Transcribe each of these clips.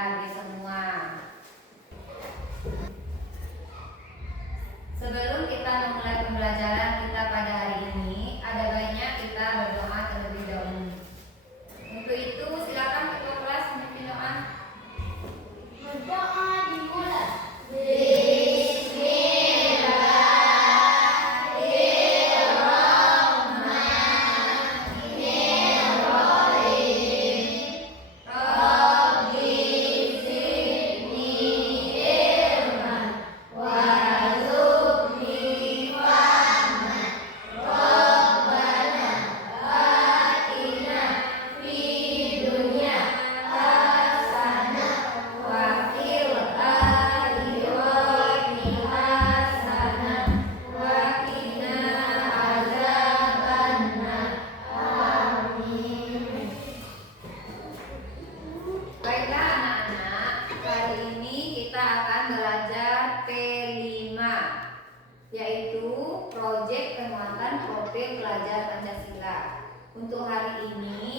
lagi semua. Sebelum kita memulai pembelajaran kita pada hari ini, ada baiknya kita berdoa terlebih dahulu. Untuk itu, silakan ketua kelas memimpin doa. Berdoa dimulai. Untuk hari ini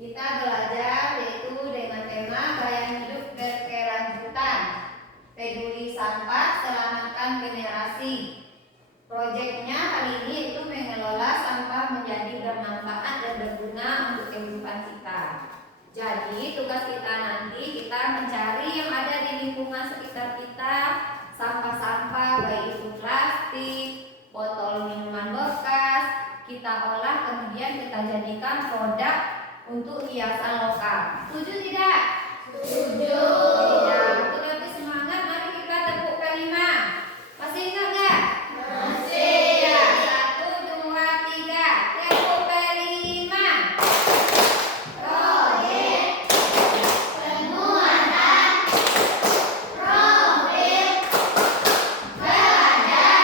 kita belajar yaitu dengan tema gaya hidup berkelanjutan, peduli sampah, selamatkan generasi. Proyeknya hari ini itu mengelola sampah menjadi bermanfaat dan berguna untuk kehidupan kita. Jadi tugas kita nanti kita mencari yang ada di lingkungan sekitar kita, sampah-sampah baik itu plastik, botol minuman bekas, kita olah kemudian kita jadikan produk untuk hiasan lokal. Setuju tidak? Setuju. Ya, untuk lebih semangat mari kita tepuk kelima. Masih ingat nggak? Masih. Ya, 1, 2, 3. Tepuk kelima. Proyek penguatan profil belajar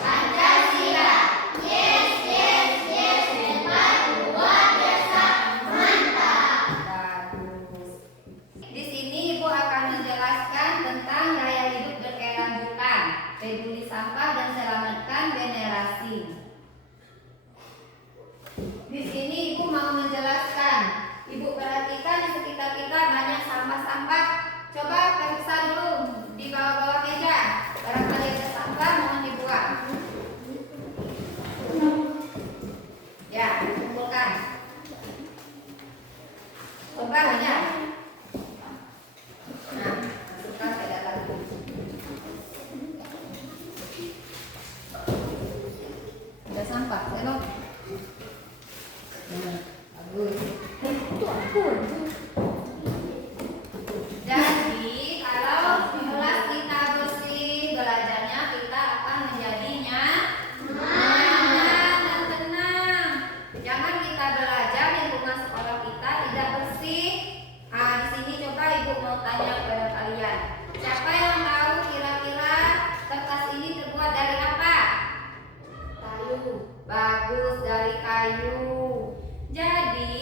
Pancasila. Yes, yes, yes. Hebat, luar biasa, mantap. Bagus. Di sini Ibu akan menjelaskan tentang gaya hidup berkelanjutan, peduli sampah dan selamatkan generasi. Di sini Ibu mau menjelaskan. Ibu perhatikan di sekitar kita banyak sampah-sampah. Coba periksa dulu di bawah-bawah meja. Barangkali ada sampah mohon dibuang. Ya, kumpulkan. Coba aja. Nah, masukkan ke dalam. Ada sampah, tengok. Nah, bagus. Jadi, kalau kelas kita bersih, belajarnya kita akan menjadi nyaman dan tenang. Jangan kita belajar lingkungan sekolah kita tidak bersih. Nah, di sini coba Ibu mau tanya kepada kalian. Siapa yang tahu kira-kira kertas ini terbuat dari apa? Kayu. Bagus, dari kayu. Jadi,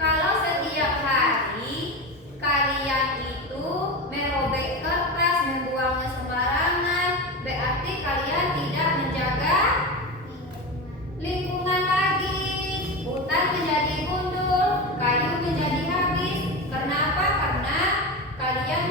kalau setiap hari kalian itu merobek kertas, membuangnya sembarangan, berarti kalian tidak menjaga lingkungan lagi. Hutan menjadi gundul, kayu menjadi habis. Kenapa? Karena kalian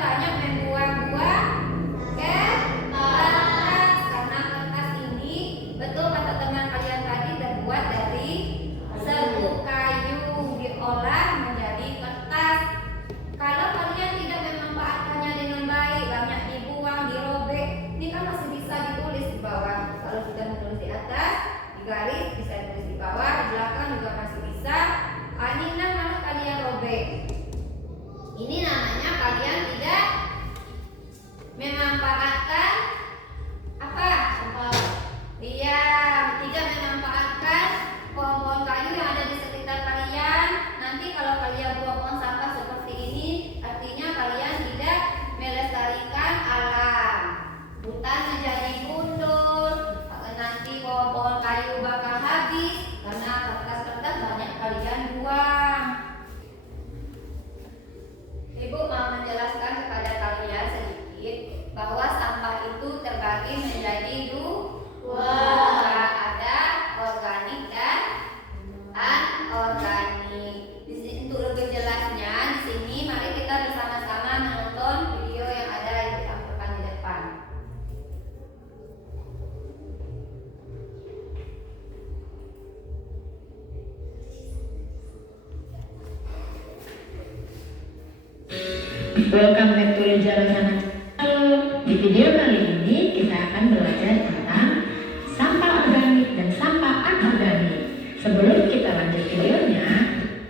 Welcome back to Rijal Sana. Halo, di video kali ini kita akan belajar tentang sampah organik dan sampah anorganik. Sebelum kita lanjut videonya,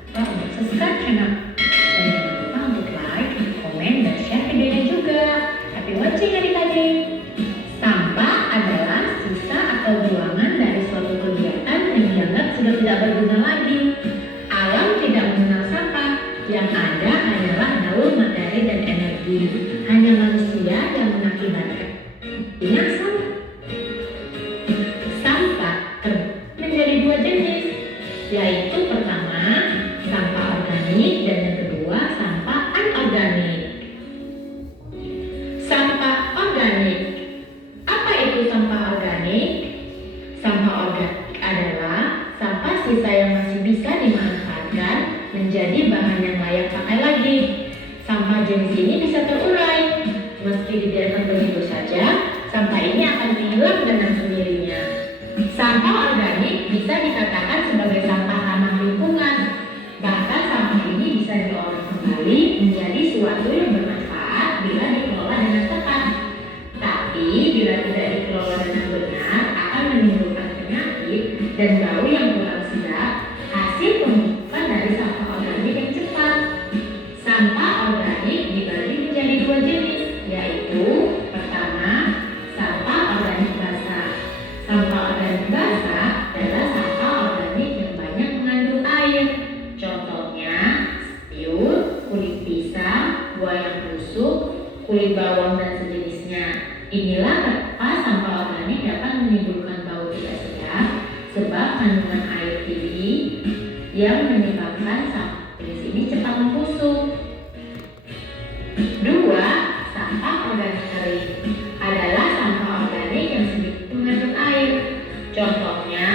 lupa untuk subscribe channel dan jangan lupa untuk like, komen, dan share videonya juga. Happy watching adik-adik. Sampah adalah sisa atau buangan dari suatu kegiatan yang dianggap sudah tidak berguna lagi. Alam tidak mengenal sampah, yang ada adalah daur materi dan energi. Hanya manusia yang mengakibatkan dengan sampah menjadi dua jenis, yaitu pertama sampah organik dan yang kedua sampah anorganik. Sampah organik. Apa itu sampah organik? Sampah organik adalah sampah sisa yang masih bisa dimanfaatkan menjadi bahan yang layak pakai lagi. Sampah jenis ini bisa terurai. Meski dibiarkan begitu saja, sampah ini akan hilang dengan sendirinya. Sampah organik bisa dikatakan sebagai sampah ramah lingkungan. Bahkan sampah ini bisa diolah kembali menjadi suatu yang bermanfaat bila dikelola dengan tepat. Tapi bila tidak dikelola dengan benar, akan menimbulkan penyakit dan bau yang kurang sedap, hasil pembuatan dari sampah organik yang cepat. Sampah organik dibagi menjadi dua jenis, yaitu pertama, sampah organik basah. Sampah organik basah adalah sampah organik yang banyak mengandung air. Contohnya, sayur, kulit pisang, buah yang busuk, kulit bawang dan sejenisnya. Inilah kenapa sampah organik dapat menimbulkan bau tidak sedap sebab kandungan air tinggi yang menyebabkan sampah jenis ini cepat membusuk. Dua, sampah organik kering adalah sampah organik yang sedikit mengandung air. Contohnya,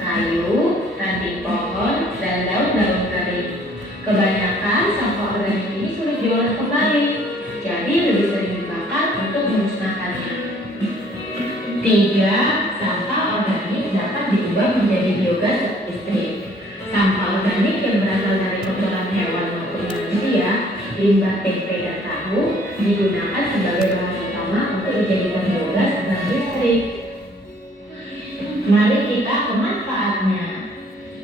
kayu, ranting pohon, dan daun-daun kering. Kebanyakan sampah organik ini sulit diolah kembali, jadi lebih sering dibakar untuk memusnahkannya. Tiga, sampah organik dapat diubah menjadi biogas listrik. Sampah organik yang berasal dari kotoran hewan maupun manusia, limbah tempe dan tahu, digunakan sebagai bahan utama untuk dijadikan biogas dan listrik. Mari kita ke manfaatnya.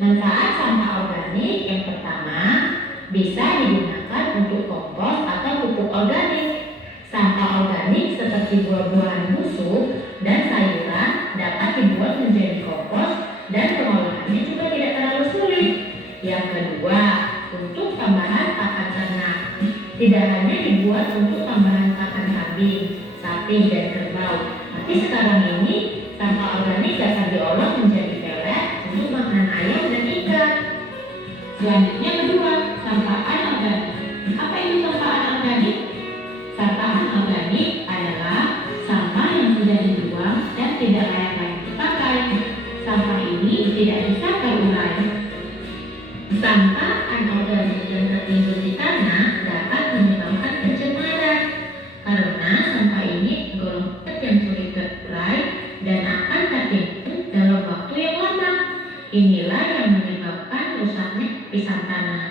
Manfaat sampah organik yang pertama, bisa digunakan untuk kompos atau pupuk organik. Sampah organik seperti buah-buahan busuk dan sayuran dapat dibuat menjadi kompos dan pengolahannya juga tidak terlalu sulit. Yang kedua, untuk tambahan pakan ternak. Tidak hanya dibuat untuk tambahan pakan kambing, sapi, dan kerbau, tapi sekarang ini sampah organik dapat diolah menjadi pelet untuk makanan ayam dan ikan. Selanjutnya kedua, sampah anorganik. Apa itu sampah anorganik? Sampah anorganik adalah sampah yang sudah dibuang dan tidak layak lagi dipakai. Sampah ini tidak bisa terurai. Sampah anorganik yang tertimbun di tanah dapat menyebabkan pencemaran karena sampah ini golongan yang sulit terurai dan akan tertimbun dalam waktu yang lama. Inilah yang menyebabkan rusaknya lapisan tanah.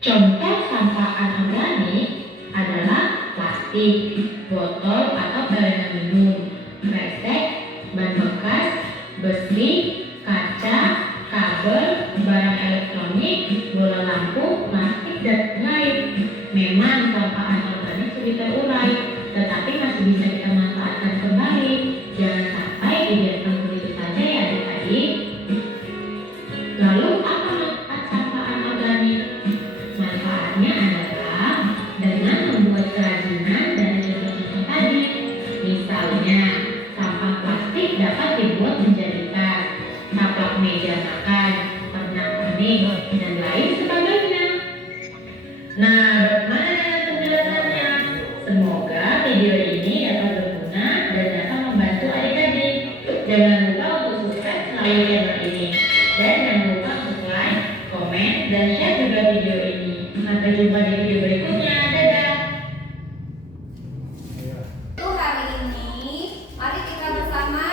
Contoh sampah anorganik adalah plastik, botol atau barangan minum, kresek, ban bekas, besi, kaca, kabel, barang elektronik, bola lampu, plastik, dan lain. Memang sampah anorganik sulit terurai, tetapi masih bisa kita manfaatkan kembali. Jangan sampai dibiarkan begitu saja ya adik-adik. Lalu apa manfaat sampah anorganik? Manfaatnya adalah dengan membuat kerajinan dari contoh-contoh tadi. Misalnya, sampah plastik dapat dibuat menjadi tas, taplak meja makan, pernak-pernik, dan lain sebagainya. Nah, bagaimana dengan penjelasannya? Semoga video ini dapat berguna dan dapat membantu adik-adik. Jangan lupa untuk subscribe selalu channel ini. Dan jangan lupa untuk like, komen, dan share juga video ini. Sampai jumpa di video berikutnya. Dadah! Untuk hari ini, mari kita bersama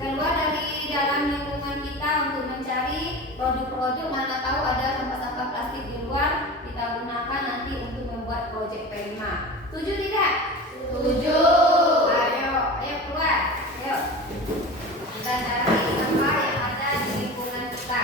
keluar dari dalam lingkungan kita untuk mencari produk-produk, mana tahu ada sampah-sampah plastik di luar, kita gunakan nanti untuk membuat produk. Project P5. Setuju tidak? Setuju. Ayo keluar. Ayo. Kita cari sampah yang ada di lingkungan kita.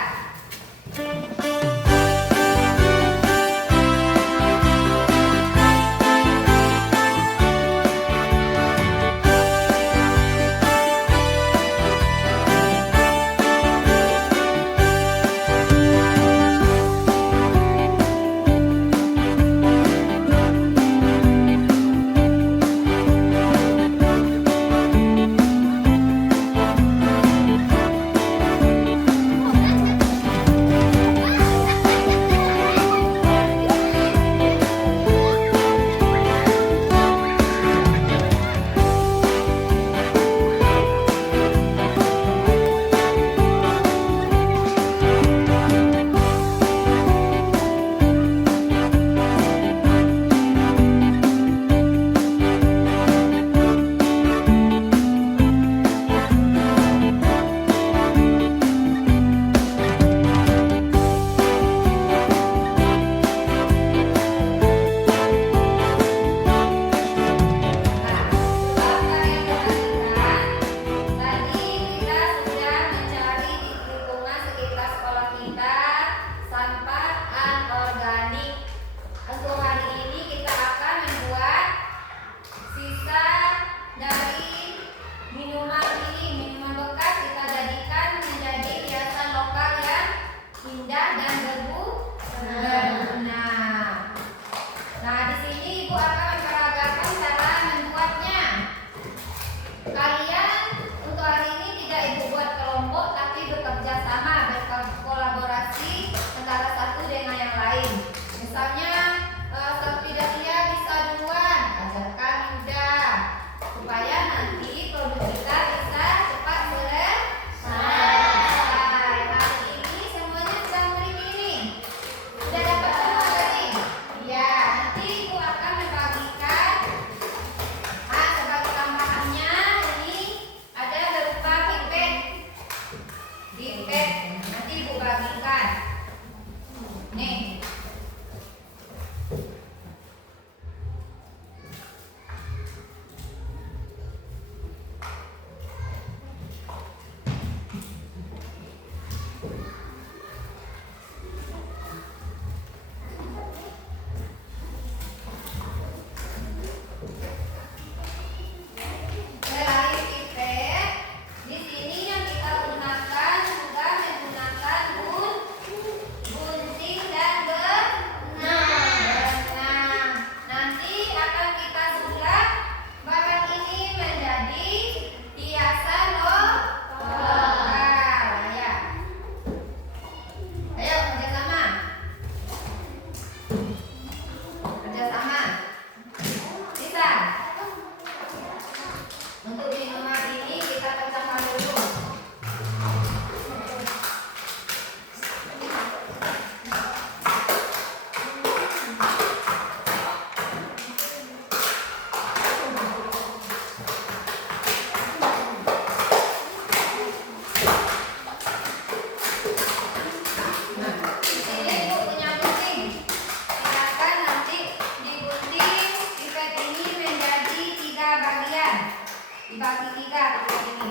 Dibagi 3 ini.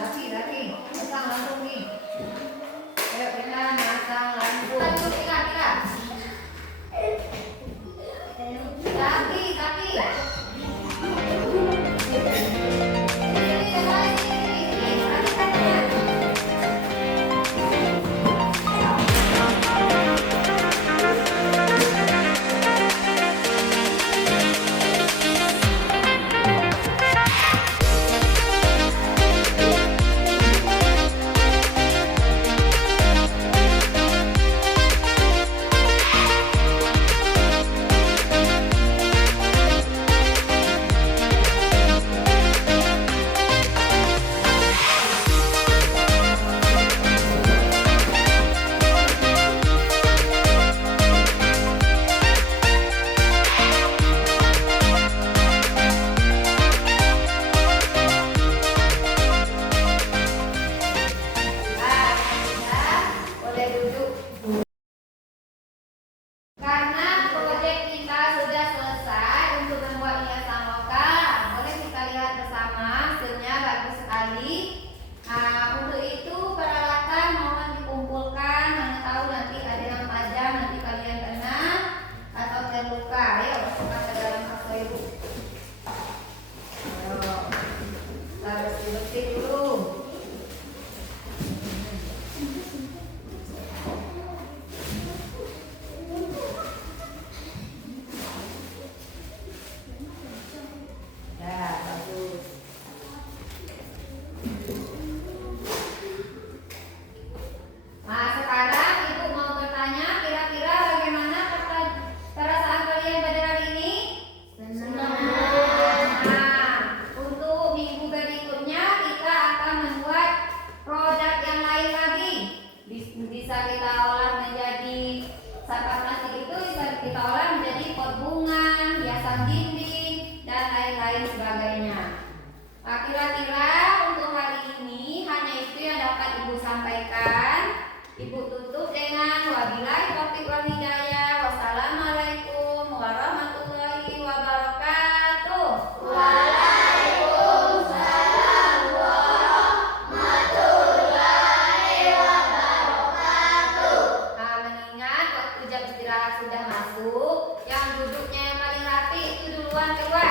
Lagi, pasang langsung nih. Ayo kita masang lampu. Lanjut kita. Kaki. Boleh duduk. Karena proyek kita sudah selesai untuk membuat hiasan lokal, boleh kita lihat bersama hasilnya bagus sekali. Nah, untuk itu peralatan mohon dikumpulkan. Mana tahu nanti ada yang tajam, nanti kalian kena atau terluka. Ayo masukkan ke dalam tas ibu. Ayo, kita bersih-bersih dulu. Ya, bagus. Nah, sekarang ibu mau bertanya, kira-kira bagaimana perasaan kalian pada hari ini? Senang. Nah, untuk minggu berikutnya kita akan membuat produk yang lain lagi. Bisa kita olah menjadi sampah plastik itu bisa kita olah menjadi pot bunga, hiasan dinding, dan lain-lain sebagainya. Nah, kira-kira untuk hari ini hanya itu yang dapat ibu sampaikan. Ibu tutup dengan wabillahi taufiq wal hidayah. Wassalamualaikum warahmatullahi wabarakatuh. Waalaikumsalam warahmatullahi wabarakatuh. Nah, mengingat waktu jam istirahat sudah masuk, yang duduknya yang paling rapi itu duluan keluar.